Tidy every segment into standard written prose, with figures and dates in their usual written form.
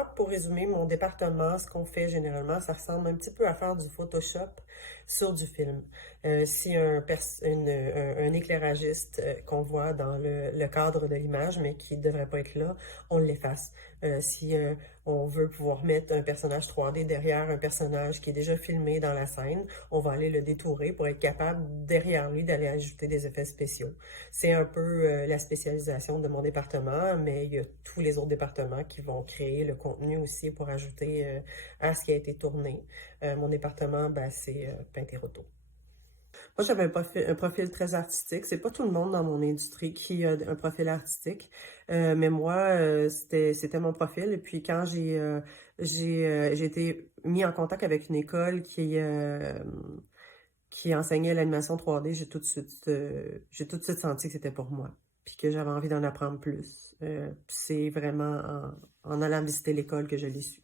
moi, pour résumer, mon département, ce qu'on fait généralement, ça ressemble un petit peu à faire du Photoshop sur du film. Si un éclairagiste qu'on voit dans le cadre de l'image, mais qui ne devrait pas être là, on l'efface. Si on veut pouvoir mettre un personnage 3D derrière un personnage qui est déjà filmé dans la scène, on va aller le détourer pour être capable, derrière lui, d'aller ajouter des effets spéciaux. C'est un peu la spécialisation de mon département, mais il y a tous les autres départements qui vont créer le contenu aussi pour ajouter à ce qui a été tourné. Mon département, ben, c'est peintre et roto. Moi, j'avais un profil très artistique. C'est pas tout le monde dans mon industrie qui a un profil artistique, mais moi, c'était mon profil. Et puis quand j'ai été mis en contact avec une école qui enseignait l'animation 3D, j'ai tout de suite senti que c'était pour moi, puis que j'avais envie d'en apprendre plus. Puis c'est vraiment en allant visiter l'école que je l'ai su.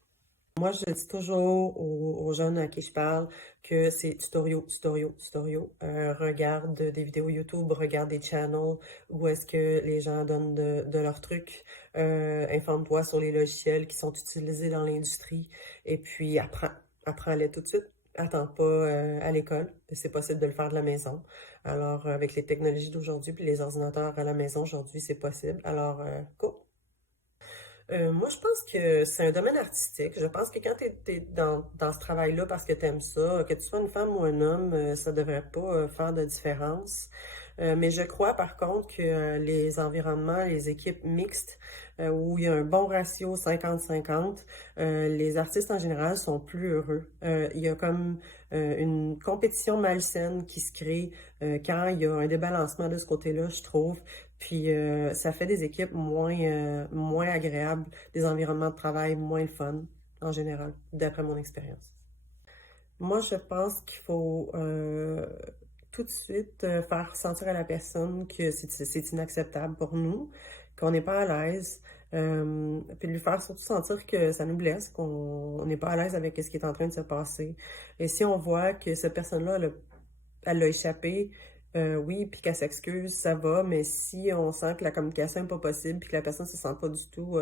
Moi, je dis toujours aux jeunes à qui je parle que c'est tutoriaux, tutoriaux, tutoriaux. Regarde des vidéos YouTube, regarde des channels où est-ce que les gens donnent de leurs trucs. Informe-toi sur les logiciels qui sont utilisés dans l'industrie et puis apprends-les tout de suite. Attends pas à l'école. C'est possible de le faire de la maison. Alors, avec les technologies d'aujourd'hui puis les ordinateurs à la maison aujourd'hui, c'est possible. Alors, go! Moi, je pense que c'est un domaine artistique. Je pense que quand tu es, dans ce travail-là parce que tu aimes ça, que tu sois une femme ou un homme, ça devrait pas faire de différence. Mais je crois par contre que les environnements, les équipes mixtes, où il y a un bon ratio 50-50, les artistes en général sont plus heureux. Il y a comme une compétition malsaine qui se crée quand il y a un débalancement de ce côté-là, je trouve. Puis ça fait des équipes moins agréables, des environnements de travail moins le fun en général, d'après mon expérience. Moi, je pense qu'il faut tout de suite faire sentir à la personne que c'est inacceptable pour nous, qu'on n'est pas à l'aise, puis de lui faire surtout sentir que ça nous blesse, qu'on n'est pas à l'aise avec ce qui est en train de se passer. Et si on voit que cette personne-là, elle l'a échappé, oui, puis qu'elle s'excuse, ça va, mais si on sent que la communication n'est pas possible, puis que la personne ne se sent pas du tout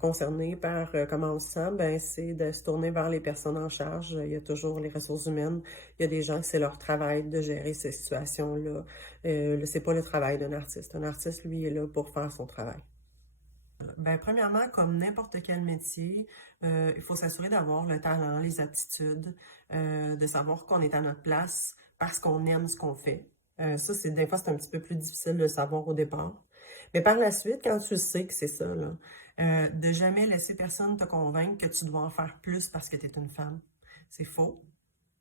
concernée par comment on se sent, ben c'est de se tourner vers les personnes en charge. Il y a toujours les ressources humaines. Il y a des gens que c'est leur travail de gérer ces situations-là. C'est pas le travail d'un artiste. Un artiste, lui, est là pour faire son travail. Ben, premièrement, comme n'importe quel métier, il faut s'assurer d'avoir le talent, les aptitudes, de savoir qu'on est à notre place parce qu'on aime ce qu'on fait. Ça, des fois, c'est un petit peu plus difficile de le savoir au départ. Mais par la suite, quand tu sais que c'est ça, là, de jamais laisser personne te convaincre que tu dois en faire plus parce que tu es une femme. C'est faux.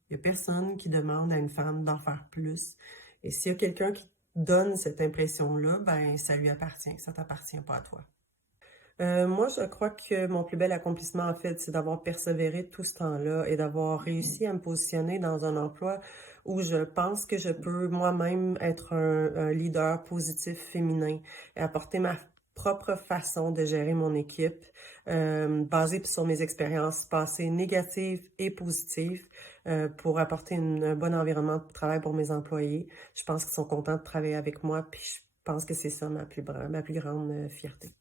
Il n'y a personne qui demande à une femme d'en faire plus. Et s'il y a quelqu'un qui donne cette impression-là, ben, ça lui appartient, ça t'appartient pas à toi. Moi, je crois que mon plus bel accomplissement, en fait, c'est d'avoir persévéré tout ce temps-là et d'avoir réussi à me positionner dans un emploi où je pense que je peux moi-même être un leader positif féminin et apporter ma propre façon de gérer mon équipe, basée sur mes expériences passées négatives et positives, pour apporter un bon environnement de travail pour mes employés. Je pense qu'ils sont contents de travailler avec moi, puis je pense que c'est ça ma plus grande fierté.